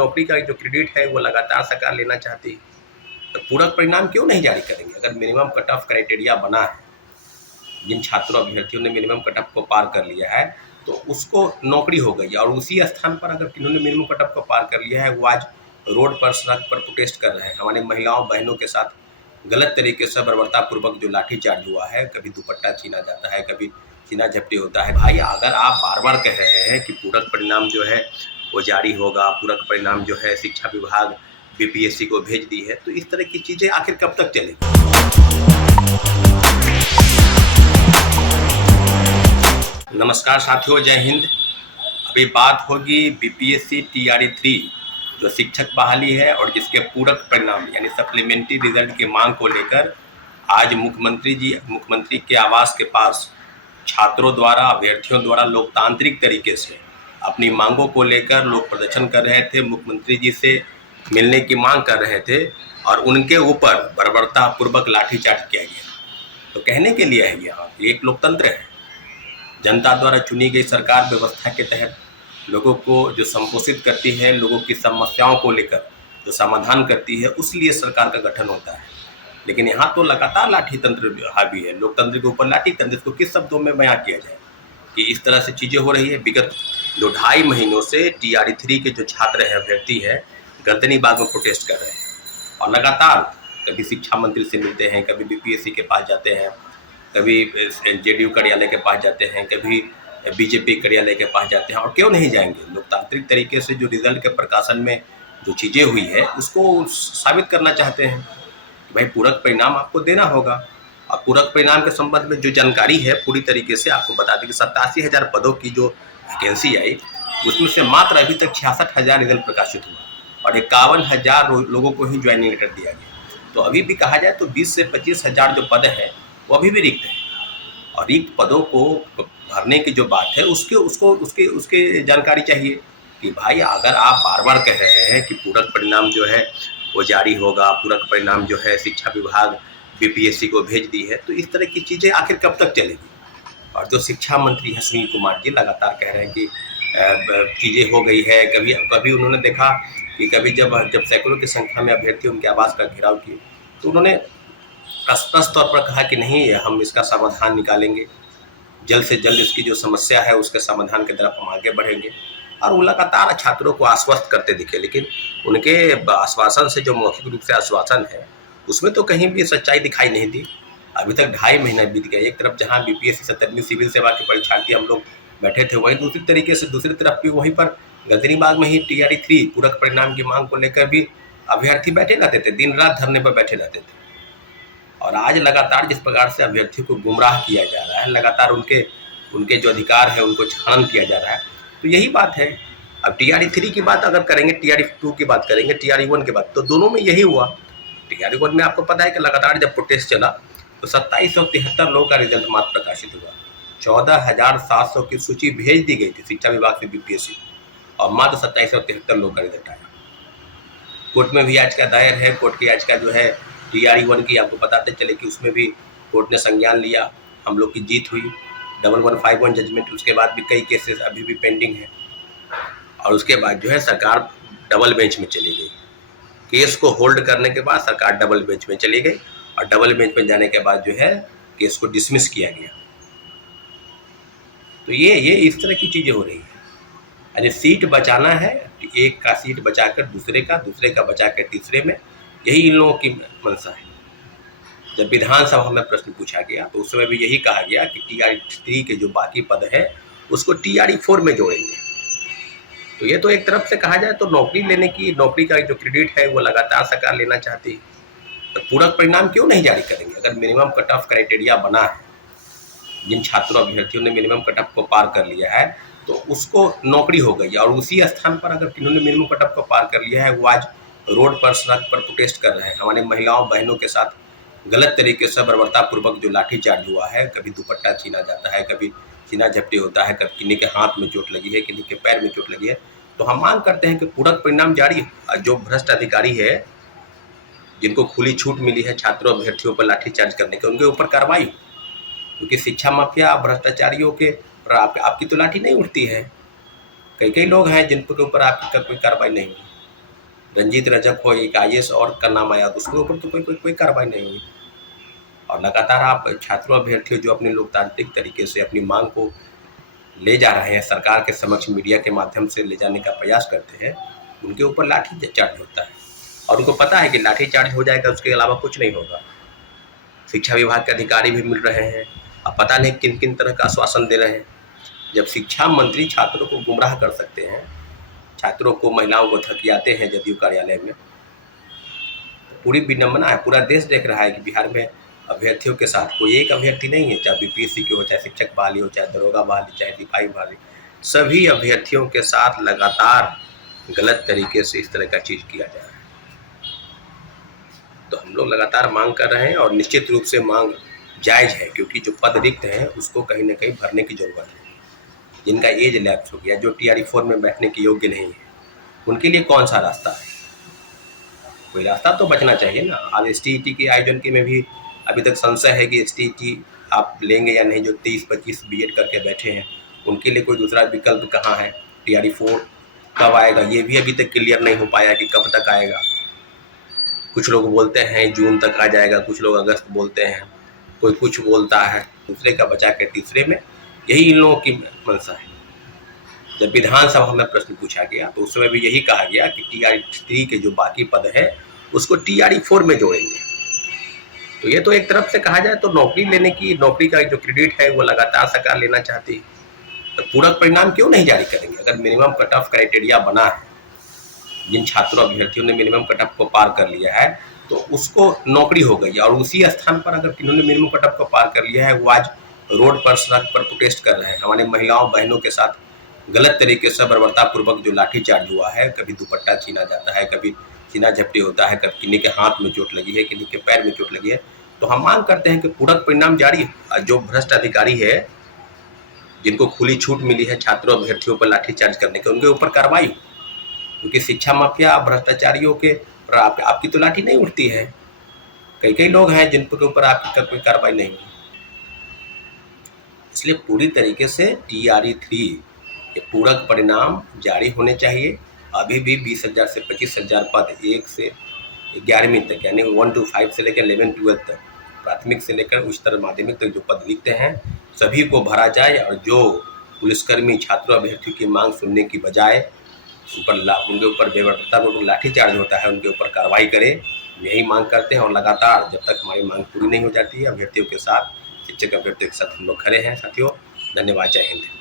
नौकरी का जो क्रेडिट है वो लगातार सरकार लेना चाहती है, तो पूरक परिणाम क्यों नहीं जारी करेंगे? अगर मिनिमम कट ऑफ क्राइटेरिया बना है, जिन छात्रों अभ्यर्थियों ने मिनिमम कट ऑफ को पार कर लिया है तो उसको नौकरी हो गई, और उसी स्थान पर अगर किन्होंने मिनिमम कट ऑफ को पार कर लिया है वो आज रोड पर, सड़क पर प्रोटेस्ट कर रहे हैं। हमारी महिलाओं बहनों के साथ गलत तरीके से बर्बरतापूर्वक जो लाठीचार्ज हुआ है, कभी दुपट्टा छीना जाता है, कभी छीना झपटी होता है। भाई अगर आप बार बार कह रहे हैं कि पूरक परिणाम जो है वो जारी होगा, पूरक परिणाम जो है शिक्षा विभाग बीपीएससी को भेज दी है, तो इस तरह की चीज़ें आखिर कब तक चलेगी? नमस्कार साथियों, जय हिंद। अभी बात होगी बीपीएससी टीआरई 3 जो शिक्षक बहाली है और जिसके पूरक परिणाम यानी सप्लीमेंट्री रिजल्ट की मांग को लेकर आज मुख्यमंत्री के आवास के पास छात्रों द्वारा, अभ्यर्थियों द्वारा लोकतांत्रिक तरीके से अपनी मांगों को लेकर लोग प्रदर्शन कर रहे थे, मुख्यमंत्री जी से मिलने की मांग कर रहे थे और उनके ऊपर बर्बरतापूर्वक लाठीचार्ज किया गया। तो कहने के लिए है यहाँ एक लोकतंत्र है, जनता द्वारा चुनी गई सरकार व्यवस्था के तहत लोगों को जो संपोषित करती है, लोगों की समस्याओं को लेकर जो समाधान करती है, उसलिए सरकार का गठन होता है। लेकिन यहाँ तो लगातार लाठी तंत्र हावी है, लोकतंत्र के ऊपर लाठी तंत्र। इसको किस शब्दों में बयां किया जाए कि इस तरह से चीज़ें हो रही है। विगत 2-2.5 महीनों से टीआरई 3 के जो छात्र हैं, अभ्यर्थी हैं, गर्दनी बाग में प्रोटेस्ट कर रहे हैं और लगातार कभी शिक्षा मंत्री से मिलते हैं, कभी बीपीएससी के पास जाते हैं, कभी जेडीयू कार्यालय के पास जाते हैं, कभी बीजेपी कार्यालय के पास जाते हैं। और क्यों नहीं जाएंगे? लोकतांत्रिक तरीके से जो रिजल्ट के प्रकाशन में जो चीज़ें हुई है उसको साबित करना चाहते हैं कि भाई पूरक परिणाम आपको देना होगा। और पूरक परिणाम के संबंध में जो जानकारी है पूरी तरीके से आपको बता दें कि 87,000 पदों की जो वैकेंसी आई उसमें से मात्र अभी तक 66,000 रिजल्ट प्रकाशित हुआ और 51,000 लोगों को ही ज्वाइनिंग लेटर दिया गया। तो अभी भी कहा जाए तो 20 से 25,000 जो पद हैं वो अभी भी रिक्त है और रिक्त पदों को भरने की जो बात है उसके जानकारी चाहिए कि भाई अगर आप बार बार कह रहे हैं कि पूरक परिणाम जो है वो जारी होगा, पूरक परिणाम जो है शिक्षा विभाग बीपीएससी को भेज दी है, तो इस तरह की चीज़ें आखिर कब तक चलेगी? और जो शिक्षा मंत्री हैं सुनील कुमार जी लगातार कह रहे हैं कि चीज़ें हो गई है। कभी उन्होंने देखा कि कभी जब सैकड़ों की संख्या में अभ्यर्थी उनके आवास का घेराव किए तो उन्होंने स्पष्ट तौर पर कहा कि नहीं, हम इसका समाधान निकालेंगे, जल्द से जल्द इसकी जो समस्या है उसके समाधान की तरफ हम आगे बढ़ेंगे। और वो लगातार छात्रों को आश्वस्त करते दिखे, लेकिन उनके आश्वासन से जो मौखिक रूप से आश्वासन है उसमें तो कहीं भी सच्चाई दिखाई नहीं दी। अभी तक 2.5 महीना बीत गए। एक तरफ जहाँ बीपीएससी 17वीं सिविल सेवा के परीक्षार्थी हम लोग बैठे थे, वहीं दूसरी तरीके से दूसरी तरफ भी वहीं पर गर्दनी बाग में ही टीआरई 3 पूरक परिणाम की मांग को लेकर भी अभ्यर्थी बैठे रहते थे, दिन रात धरने पर बैठे रहते थे। और आज लगातार जिस प्रकार से अभ्यर्थियों को गुमराह किया जा रहा है, लगातार उनके जो अधिकार है उनको छानन किया जा रहा है, तो यही बात है। अब टीआरई 3 की बात अगर करेंगे, टीआरई 2 की बात करेंगे, टीआरई 1 की बात, तो दोनों में यही हुआ। टीआरई 1 में आपको पता है कि लगातार जब प्रोटेस्ट चला तो 2773 लोगों का रिजल्ट मात्र प्रकाशित हुआ। 14,700 की सूची भेज दी गई थी शिक्षा विभाग से बीपीएससी और मात्र 2773 लोगों का रिजल्ट आया। कोर्ट में भी याचिका दायर है। कोर्ट की याचिका जो है टीआरई 1 की, आपको बताते चले कि उसमें भी कोर्ट ने संज्ञान लिया, हम लोग की जीत हुई, 1151 जजमेंट। उसके बाद भी कई केसेस अभी भी पेंडिंग है और उसके बाद जो है सरकार डबल बेंच में चली गई। केस को होल्ड करने के बाद सरकार डबल बेंच में चली गई और डबल बेंच में जाने के बाद जो है केस को डिसमिस किया गया। तो ये इस तरह की चीज़ें हो रही है। यानी सीट बचाना है, एक का सीट बचाकर दूसरे का बचाकर तीसरे में, यही इन लोगों की मंशा है। जब विधानसभा में प्रश्न पूछा गया तो उस समय भी यही कहा गया कि टीआरई 3 के जो बाकी पद है उसको टीआरई 4 में जोड़ेंगे। तो ये तो एक तरफ से कहा जाए तो नौकरी का जो क्रेडिट है वो लगातार सरकार लेना चाहती है, तो पूरक परिणाम क्यों नहीं जारी करेंगे? अगर मिनिमम कट ऑफ क्राइटेरिया बना है, जिन छात्रों अभ्यर्थियों ने मिनिमम कट ऑफ को पार कर लिया है तो उसको नौकरी हो गई, और उसी स्थान पर अगर किन्होंने मिनिमम कट ऑफ को पार कर लिया है वो आज रोड पर, सड़क पर प्रोटेस्ट कर रहे हैं। हमारी महिलाओं बहनों के साथ गलत तरीके से बर्बरतापूर्वक जो लाठीचार्ज हुआ है, कभी दुपट्टा छीना जाता है, कभी छीना झपटी होता है, कभी किन्हीं के हाथ में चोट लगी है, किन्हीं के पैर में चोट लगी है, तो हम मांग करते हैं कि पूरक परिणाम जारी हो। जो भ्रष्ट अधिकारी है, जिनको खुली छूट मिली है छात्रों अभ्यर्थियों पर लाठीचार्ज करने के, उनके ऊपर कार्रवाई हो, क्योंकि शिक्षा माफिया भ्रष्टाचारियों के पर आपकी तो लाठी नहीं उठती है। कई लोग हैं जिन के ऊपर आपकी कोई कार्रवाई नहीं हुई। रंजीत रजक हो, एक IAS और का नाम आया, तो उसके ऊपर तो कोई कार्रवाई नहीं हुई। और लगातार आप छात्रों अभ्यर्थियों जो अपनी लोकतांत्रिक तरीके से अपनी मांग को ले जा रहे हैं, सरकार के समक्ष मीडिया के माध्यम से ले जाने का प्रयास करते हैं, उनके ऊपर लाठी चार्ज होता है और उनको पता है कि लाठी चार्ज हो जाएगा, उसके अलावा कुछ नहीं होगा। शिक्षा विभाग के अधिकारी भी मिल रहे हैं, अब पता नहीं किन किन तरह का आश्वासन दे रहे हैं। जब शिक्षा मंत्री छात्रों को गुमराह कर सकते हैं, छात्रों को, महिलाओं को थकियाते हैं जदयू कार्यालय में, पूरी विडंबना है। पूरा देश देख रहा है कि बिहार में अभ्यर्थियों के साथ कोई एक अभ्यर्थी नहीं है, चाहे BPSC के हो, चाहे शिक्षक बहाली हो, चाहे दरोगा बहाली, चाहे सिपाही बहाली, सभी अभ्यर्थियों के साथ लगातार गलत तरीके से इस तरह का चीज़ किया जा रहा है। तो हम लोग लगातार मांग कर रहे हैं और निश्चित रूप से मांग जायज़ है, क्योंकि जो पद रिक्त हैं उसको कहीं ना कहीं भरने की ज़रूरत है। जिनका एज लैप्स हो गया, जो TRE 4 में बैठने के योग्य नहीं है, उनके लिए कौन सा रास्ता है? कोई रास्ता तो बचना चाहिए ना। आज STET के आयोजन के में भी अभी तक संशय है कि STET आप लेंगे या नहीं। जो 23-25 BEd करके बैठे हैं, उनके लिए कोई दूसरा विकल्प कहाँ है? TRE 4 कब आएगा, ये भी अभी तक क्लियर नहीं हो पाया कि कब तक आएगा। कुछ लोग बोलते हैं जून तक आ जाएगा, कुछ लोग अगस्त बोलते हैं, कोई कुछ बोलता है। दूसरे का बचा के तीसरे में, यही इन लोगों की मंशा है। जब विधानसभा में प्रश्न पूछा गया तो उस समय भी यही कहा गया कि TRE 3 के जो बाकी पद है उसको TRE 4 में जोड़ेंगे। तो ये तो एक तरफ से कहा जाए तो नौकरी का जो क्रेडिट है वो लगातार सरकार लेना चाहती है। तो पूरक परिणाम क्यों नहीं जारी करेंगे? अगर मिनिमम कट ऑफ क्राइटेरिया बना है, जिन छात्रों अभ्यर्थियों ने मिनिमम कट ऑफ को पार कर लिया है, तो उसको नौकरी हो गई। और उसी स्थान पर अगर किन्होंने मिनिमम कट ऑफ को पार कर लिया है, वो आज रोड पर, सड़क पर प्रोटेस्ट कर रहे हैं। हमारे महिलाओं बहनों के साथ गलत तरीके से बर्बरतापूर्वक जो लाठीचार्ज हुआ है, कभी दुपट्टा छीना जाता है, कभी सीना झपटी होता है, कभी किन्हीं के हाथ में चोट लगी है, किन्हीं के पैर में चोट लगी है। तो हम मांग करते हैं कि पूरक परिणाम जारी। जो भ्रष्ट अधिकारी है, जिनको खुली छूट मिली है छात्रों अभ्यर्थियों पर लाठीचार्ज करने के, उनके ऊपर कार्रवाई हो। क्योंकि शिक्षा माफिया भ्रष्टाचारियों के पर आपकी तो लाठी नहीं उठती है। कई लोग हैं जिन के ऊपर आपकी कोई कार्रवाई नहीं हुई। इसलिए पूरी तरीके से TRE 3 के पूरक परिणाम जारी होने चाहिए। अभी भी 20,000 से 25,000 पद 1 से 11वीं तक, यानी 1 to 5 से लेकर 11-12 तक, प्राथमिक से लेकर उच्चतर माध्यमिक तक जो पद लिखते हैं सभी को भरा जाए। और जो पुलिसकर्मी छात्रों अभ्यर्थियों की मांग सुनने की बजाय उनके ऊपर बेबर्तापूर्वक लाठीचार्ज होता है, उनके ऊपर कार्रवाई करें, यही मांग करते हैं। और लगातार जब तक हमारी मांग पूरी नहीं हो जाती है, अभ्यर्थियों के साथ, शिक्षक अभ्यर्थियों के साथ हम लोग खड़े हैं। साथियों, धन्यवाद। जय हिंद।